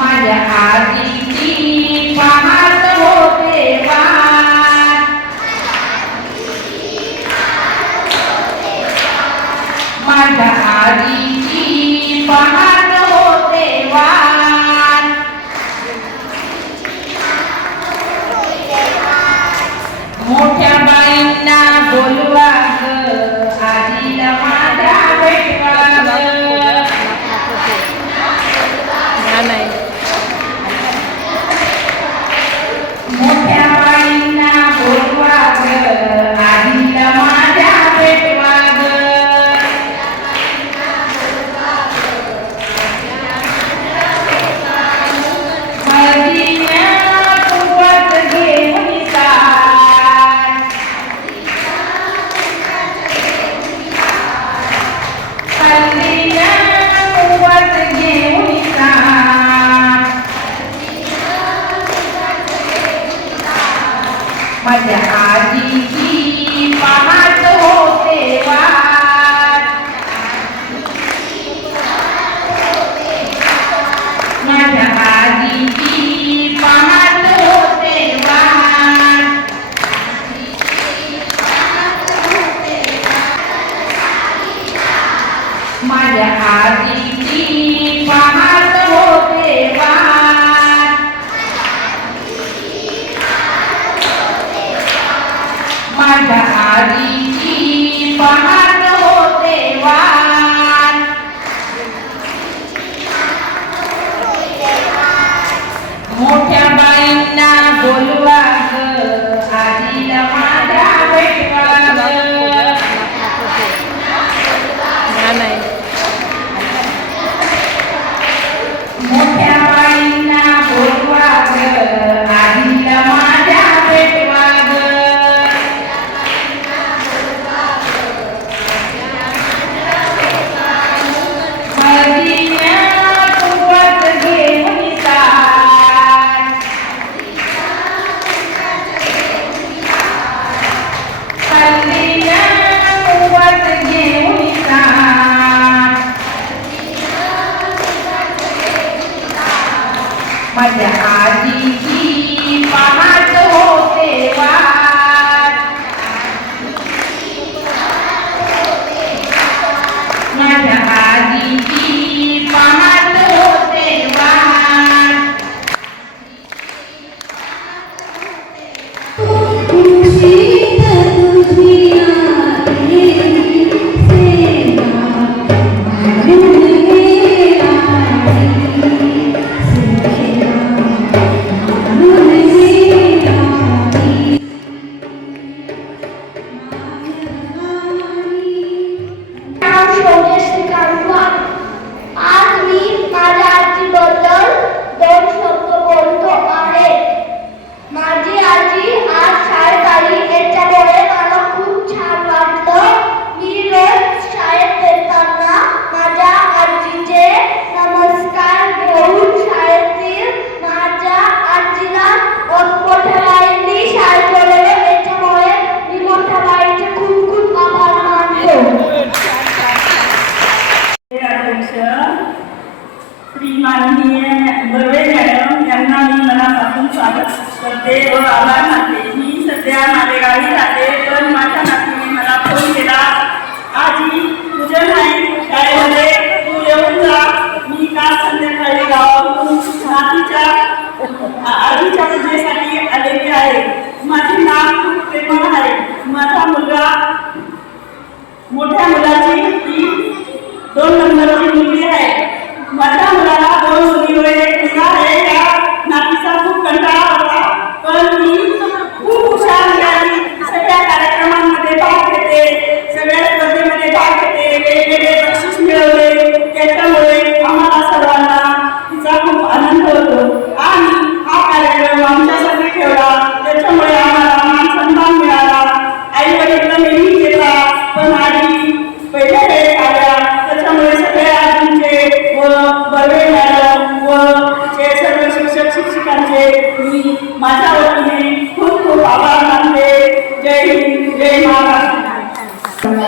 माझ्या आजीची पाहत होते माझ्या आजीची पाहत होते मोठ्या Amen. माझ्या आधीची पहाट होते वाट मोठ Malha é a বউদের श्री माननीय बर्वे मॅडम मी मनापासून स्वागत करते व आभार मानते मी सध्या राहते पण माझ्या नातीने मला फ़ोन केला आजी नाही तू येऊन जा मी संध्याकाळी गावातून नातीच्या पूजेसाठी आलेली आहे माझे नाव खूप प्रेमळ आहे माझा मुलगा मोठ्या मुलाची ती दोन नंबरची मुलगी 晚上回来了。